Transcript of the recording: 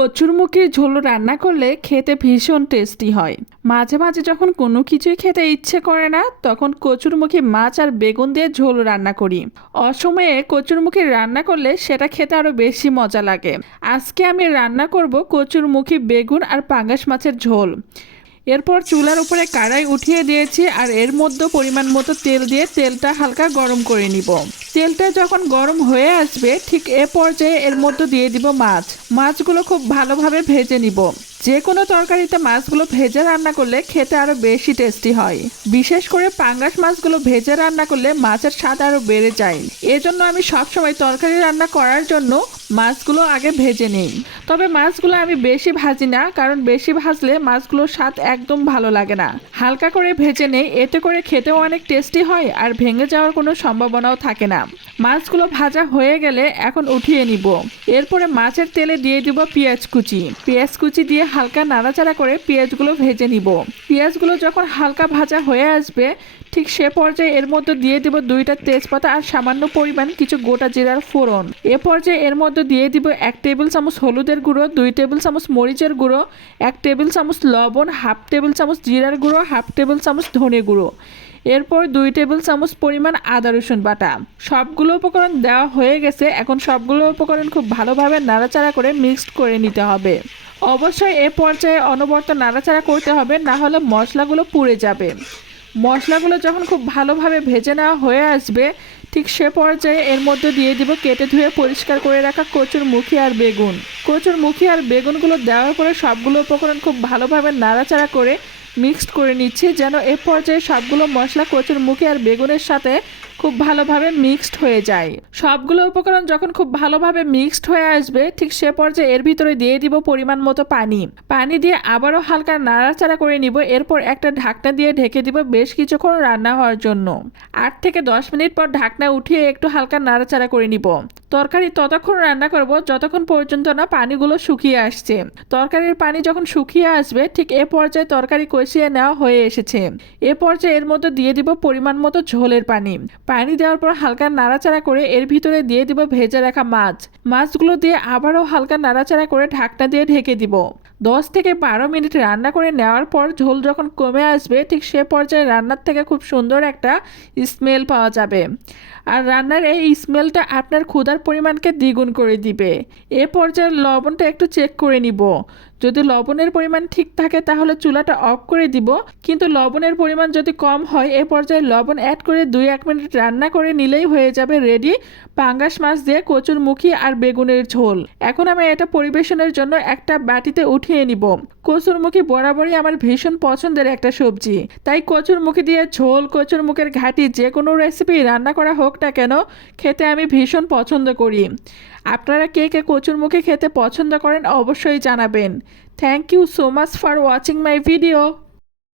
কচুরমুখির ঝোল রান্না করলে খেতে ভীষণ টেস্টি হয়। মাঝে মাঝে যখন কোনো কিছুই খেতে ইচ্ছে করে না, তখন কচুরমুখী মাছ আর বেগুন দিয়ে ঝোল রান্না করি। অসময়ে কচুরমুখী রান্না করলে সেটা খেতে আরও বেশি মজা লাগে। আজকে আমি রান্না করব কচুরমুখী বেগুন আর পাঙ্গাস মাছের ঝোল। এরপর চুলার উপরে কাড়াই উঠিয়ে দিয়েছি আর এর মধ্যে পরিমাণ মতো তেল দিয়ে তেলটা হালকা গরম করে নিব। তেলটা যখন গরম হয়ে আসবে, ঠিক এ পর্যায়ে এর মধ্যে দিয়ে দিব মাছ। মাছগুলো খুব ভালোভাবে ভেজে নিব। যে কোনো তরকারিতে মাছগুলো ভেজে রান্না করলে খেতে আরও বেশি টেস্টি হয়। বিশেষ করে পাঙ্গাস মাছগুলো ভেজে রান্না করলে মাছের স্বাদ আরও বেড়ে যায়। এজন্য আমি সবসময় তরকারি রান্না করার জন্য মাছগুলো আগে ভেজে নিই। তবে মাছগুলো আমি বেশি ভাজি না, কারণ বেশি ভাজলে মাছগুলোর স্বাদ একদম ভালো লাগে না। হালকা করে ভেজে নেই, এতে করে খেতেও অনেক টেস্টি হয় আর ভেঙে যাওয়ার কোনো সম্ভাবনাও থাকে না। মাছগুলো ভাজা হয়ে গেলে এখন উঠিয়ে নিব। এরপরে মাছের তেলে দিয়ে দিব পেঁয়াজ কুচি। পেঁয়াজ কুচি দিয়ে হালকা নাড়াচাড়া করে পেঁয়াজগুলো ভেজে নিব। পেঁয়াজগুলো যখন হালকা ভাজা হয়ে আসবে, ঠিক সে পর্যায়ে এর মধ্যে দিয়ে দিব দুইটা তেজপাতা আর সামান্য পরিমাণ কিছু গোটা জিরার ফোড়ন। এ পর্যায়ে এর মধ্যে দিয়ে দিব এক টেবিল চামচ হলুদের গুঁড়ো, দুই টেবিল চামচ মরিচের গুঁড়ো, এক টেবিল চামচ লবণ, হাফ টেবিল চামচ জিরার গুঁড়ো, হাফ টেবিল চামচ ধনে গুঁড়ো। এরপর দুই টেবিল চামচ পরিমাণ আদা রসুন বাটা। সবগুলো উপকরণ দেওয়া হয়ে গেছে, এখন সবগুলো উপকরণ খুব ভালোভাবে নাড়াচাড়া করে মিক্সড করে নিতে হবে। অবশ্যই এ পর্যায়ে অনবরত নাড়াচাড়া করতে হবে, না হলে মশলাগুলো পুড়ে যাবে। মশলাগুলো যখন খুব ভালোভাবে ভেজে নেওয়া হয়ে আসবে, ঠিক সে পর্যায়ে এর মধ্যে দিয়ে দিব কেটে ধুয়ে পরিষ্কার করে রাখা কচুর মুখি আর বেগুন। কচুর মুখি আর বেগুনগুলো দেওয়ার পরে সবগুলো উপকরণ খুব ভালোভাবে নাড়াচাড়া করে মিক্সড করে নিচ্ছি যেন এ পর্যায়ে সবগুলো মশলা কচুর মুখে আর বেগুনের সাথে খুব ভালোভাবে মিক্সড হয়ে যায়। সবগুলো উপকরণ যখন খুব ভালোভাবে মিক্সড হয়ে আসবে, ঠিক সে পর্যায়ে এর ভিতরে দিয়ে দিব পরিমাণ মতো পানি। পানি দিয়ে আবারও হালকা নাড়াচাড়া করে নিব, এরপর একটা ঢাকনা দিয়ে ঢেকে দিব বেশ কিছুক্ষণ রান্না হওয়ার জন্য। আট থেকে দশ মিনিট পর ঢাকনা উঠিয়ে একটু হালকা নাড়াচাড়া করে নিব। তরকারি ততক্ষণ রান্না করব যতক্ষণ পর্যন্ত না পানিগুলো শুকিয়ে আসছে। তরকারির পানি যখন শুকিয়ে আসবে, ঠিক এ পর্যায়ে তরকারি কষিয়ে নেওয়া হয়ে এসেছে। এ পর্যায়ে এর মধ্যে দিয়ে দিব পরিমাণ মতো ঝোলের পানি। পানি দেওয়ার পর হালকা নাড়াচাড়া করে এর ভিতরে দিয়ে দিব ভেজে রাখা মাছ। মাছগুলো দিয়ে আবারও হালকা নাড়াচাড়া করে ঢাকনা দিয়ে ঢেকে দিব। দশ থেকে বারো মিনিট রান্না করে নেওয়ার পর ঝোল যখন কমে আসবে, ঠিক সে পর্যায়ে রান্নার থেকে খুব সুন্দর একটা স্মেল পাওয়া যাবে। আর রান্নার এই স্মেলটা আপনার ক্ষুধার পরিমাণকে দ্বিগুণ করে দিবে। এ পর্যায়ে লবণটা একটু চেক করে নিব। যদি লবণের পরিমাণ ঠিক থাকে তাহলে চুলাটা অফ করে দিব। কিন্তু লবণের পরিমাণ যদি কম হয়, এ পর্যায়ে লবণ অ্যাড করে দুই এক মিনিট রান্না করে নিলেই হয়ে যাবে রেডি পাঙ্গাস মাছ দিয়ে কচুর মুখি আর বেগুনের ঝোল। এখন আমি এটা পরিবেশনের জন্য একটা বাটিতে উঠিয়ে নিব। কচুর মুখি বরাবরই আমার ভীষণ পছন্দের একটা সবজি। তাই কচুর মুখি দিয়ে ঝোল, কচুর মুখের ঘাটি, যে কোনো রেসিপি রান্না করা হোক না কেন, খেতে আমি ভীষণ পছন্দ করি। আপনারা কে কে কচুর মুখে খেতে পছন্দ করেন অবশ্যই জানাবেন। Thank you so much for watching my video